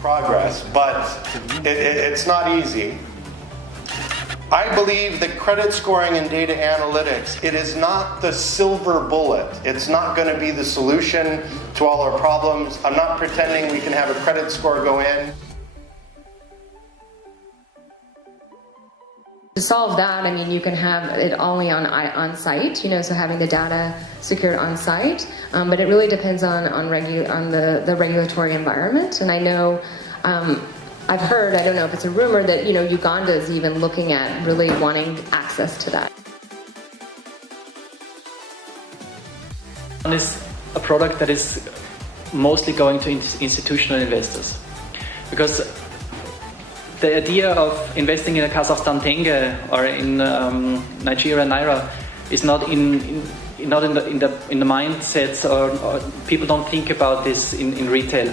progress, but it's not easy. I believe that credit scoring and data analytics, it is not the silver bullet. It's not going to be the solution to all our problems. I'm not pretending we can have a credit score go in. To solve that, I mean, you can have it only on site, so having the data secured on site, but it really depends on the regulatory environment. And I know, I've heard, I don't know if it's a rumor, that Uganda is even looking at really wanting access to that. One is a product that is mostly going to institutional investors, because the idea of investing in a Kazakhstan tenge or in Nigeria naira is not in the mindsets, or people don't think about this in retail.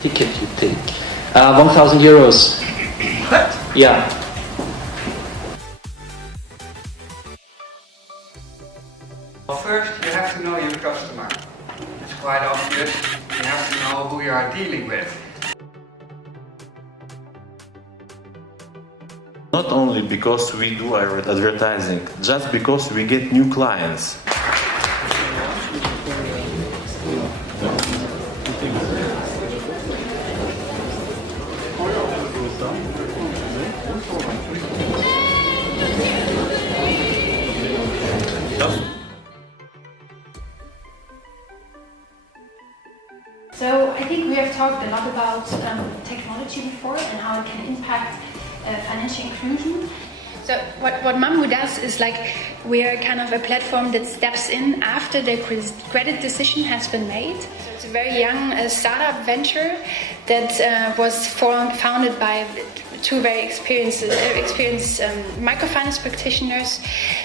Ticket you take 1,000 euros. What? Yeah. Well, first you have to know your customer. It's quite obvious. You have to know who you are dealing with. Not only because we do our advertising, just because we get new clients. So I think we have talked a lot about technology before and how it can impact financial inclusion. So what Mambu does is, like, we are kind of a platform that steps in after the credit decision has been made. So it's a very young startup venture that was founded by two very experienced microfinance practitioners,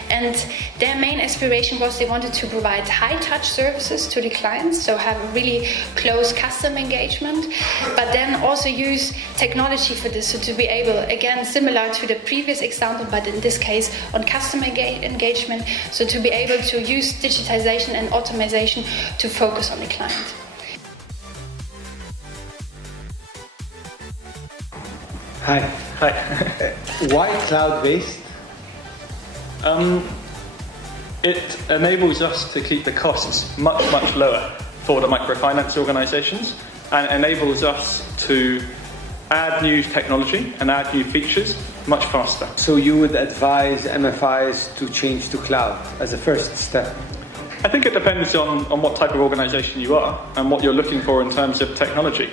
and their main aspiration was they wanted to provide high-touch services to the clients, so have a really close customer engagement, but then also use technology for this, so to be able, again, similar to the previous example, but in this case on customer engagement, so to be able to use digitization and automation to focus on the client. Hi. Hi. Why cloud-based? It enables us to keep the costs much lower for the microfinance organisations, and enables us to add new technology and add new features much faster. So you would advise MFIs to change to cloud as a first step? I think it depends on what type of organisation you are and what you're looking for in terms of technology.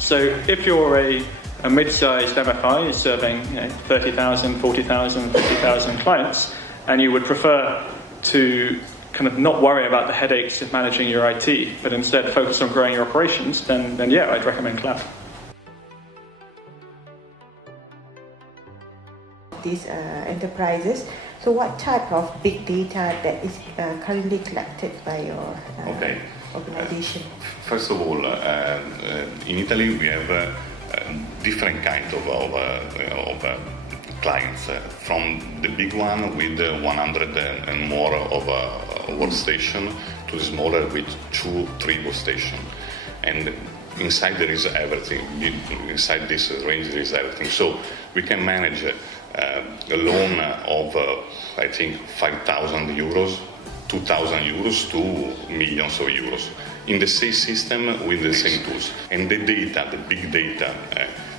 So if you're a mid-sized MFI serving 30,000, 40,000, 50,000 clients, and you would prefer to kind of not worry about the headaches of managing your IT, but instead focus on growing your operations, then yeah, I'd recommend cloud. These enterprises. So what type of big data that is currently collected by your organization? First of all, in Italy we have different kind of clients, from the big one with 100 and more of workstation to the smaller with 2-3 workstation, and inside there is everything. Inside this range there is everything. So we can manage a loan of I think 5,000 euros, 2,000 euros to millions of euros in the same system with the same tools. And the data, the big data,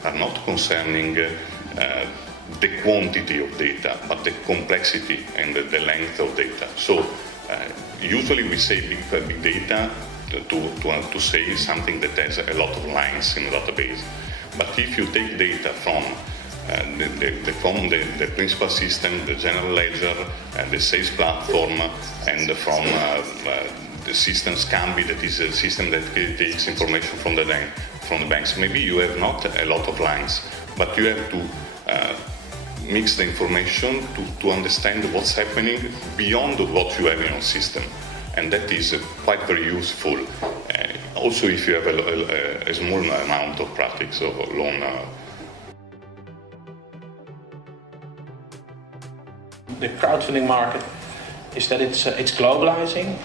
are not concerning the quantity of data, but the complexity and the length of data. So usually we say big data to say something that has a lot of lines in a database. But if you take data from the principal system, the general ledger, and the sales platform, and from the system Scambi, that is a system that takes information from the banks. Maybe you have not a lot of lines, but you have to mix the information to understand what's happening beyond what you have in your system, and that is quite very useful. Also, if you have a small amount of practice of loan. The crowdfunding market is that it's globalizing.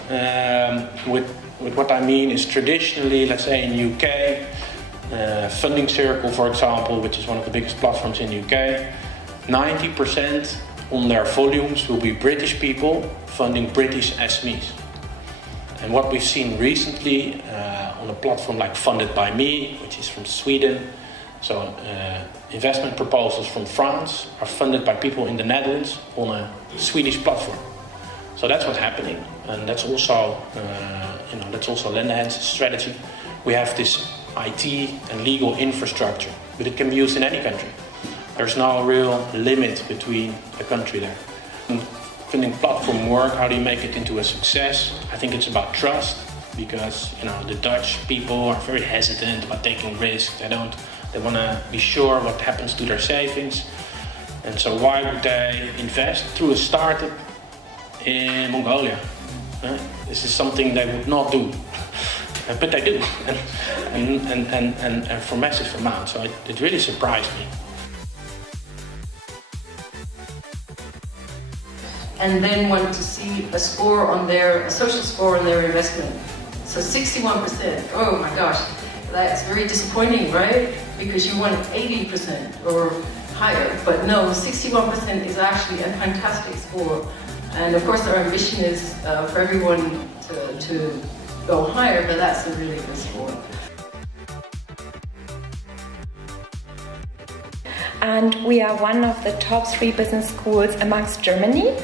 With what I mean is traditionally, let's say in UK, Funding Circle, for example, which is one of the biggest platforms in UK, 90% on their volumes will be British people funding British SMEs. And what we've seen recently on a platform like Funded by Me, which is from Sweden, so investment proposals from France are funded by people in the Netherlands on a Swedish platform. So that's what's happening, and that's also Lenderhands' strategy. We have this IT and legal infrastructure, but it can be used in any country. There's no real limit between a country there. Funding platform work, how do you make it into a success? I think it's about trust, because the Dutch people are very hesitant about taking risks. They want to be sure what happens to their savings. And so why would they invest through a startup in Mongolia? This is something they would not do. But they do, and for massive amounts. So it really surprised me. And then want to see a social score on their investment. So 61%, oh my gosh, that's very disappointing, right? Because you want 80% or higher, but no, 61% is actually a fantastic score. And of course our ambition is for everyone to go higher, but that's a really good score. And we are one of the top 3 business schools amongst Germany,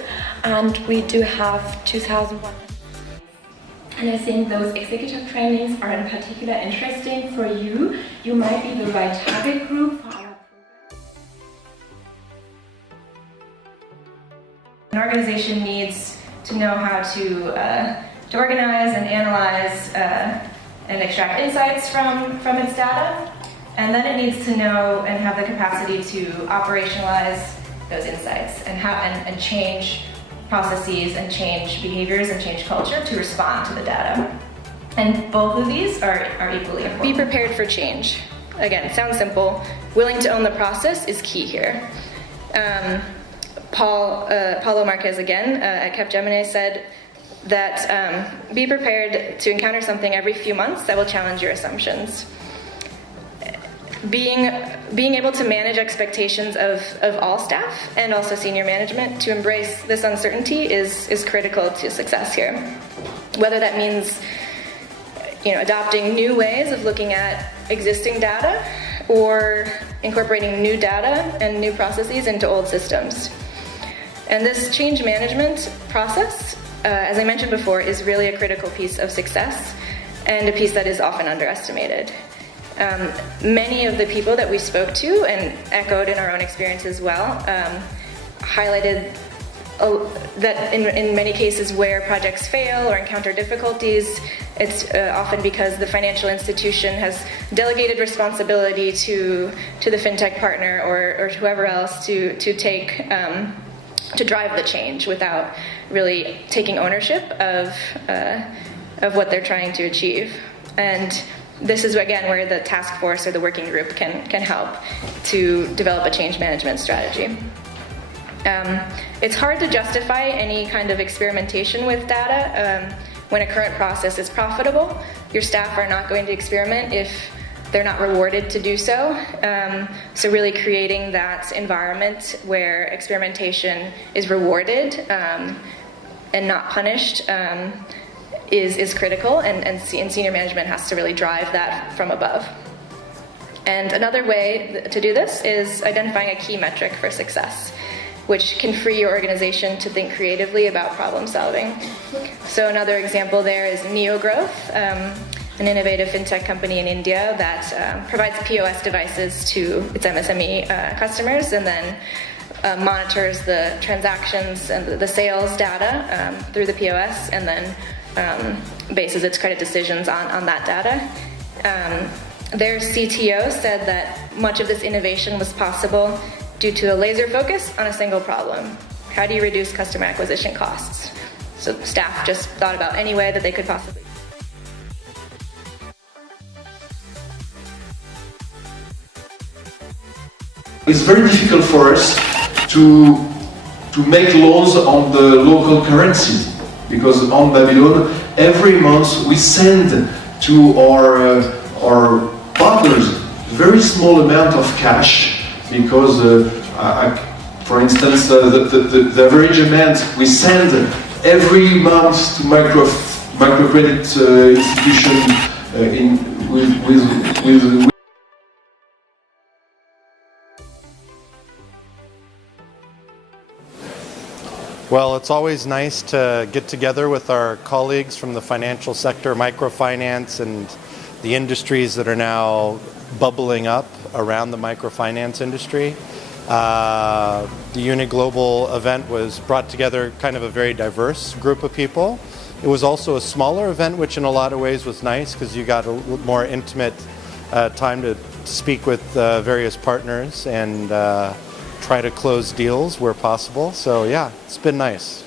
and we do have 2,100. And I think those executive trainings are in particular interesting for you. You might be the right target group for our program. An organization needs to know how to organize and analyze and extract insights from its data. And then it needs to know and have the capacity to operationalize those insights and change processes and change behaviors and change culture to respond to the data. And both of these are equally important. Be prepared for change. Again, sounds simple. Willing to own the process is key here. Paulo Marquez again at Capgemini said that be prepared to encounter something every few months that will challenge your assumptions. Being able to manage expectations of all staff and also senior management to embrace this uncertainty is critical to success here. Whether that means adopting new ways of looking at existing data or incorporating new data and new processes into old systems. And this change management process, as I mentioned before, is really a critical piece of success and a piece that is often underestimated. Many of the people that we spoke to, and echoed in our own experience as well, highlighted that in many cases where projects fail or encounter difficulties, it's often because the financial institution has delegated responsibility to the fintech partner or whoever else to drive the change without really taking ownership of what they're trying to achieve. And this is, again, where the task force or the working group can help to develop a change management strategy. It's hard to justify any kind of experimentation with data when a current process is profitable. Your staff are not going to experiment if they're not rewarded to do so. So really creating that environment where experimentation is rewarded and not punished is critical, and senior management has to really drive that from above. And another way to do this is identifying a key metric for success, which can free your organization to think creatively about problem solving. So another example there is NeoGrowth, an innovative fintech company in India that provides POS devices to its MSME customers and then monitors the transactions and the sales data through the POS and then bases its credit decisions on that data. Their CTO said that much of this innovation was possible due to a laser focus on a single problem. How do you reduce customer acquisition costs? So staff just thought about any way that they could possibly. It's very difficult for us to to make loans on the local currency. Because on Babylon, every month we send to our partners a very small amount of cash, because for instance, the average amount we send every month to microcredit institution with Well, it's always nice to get together with our colleagues from the financial sector, microfinance, and the industries that are now bubbling up around the microfinance industry. The Uniglobal event was brought together kind of a very diverse group of people. It was also a smaller event, which in a lot of ways was nice because you got a little more intimate time to speak with various partners and try to close deals where possible. So yeah, it's been nice.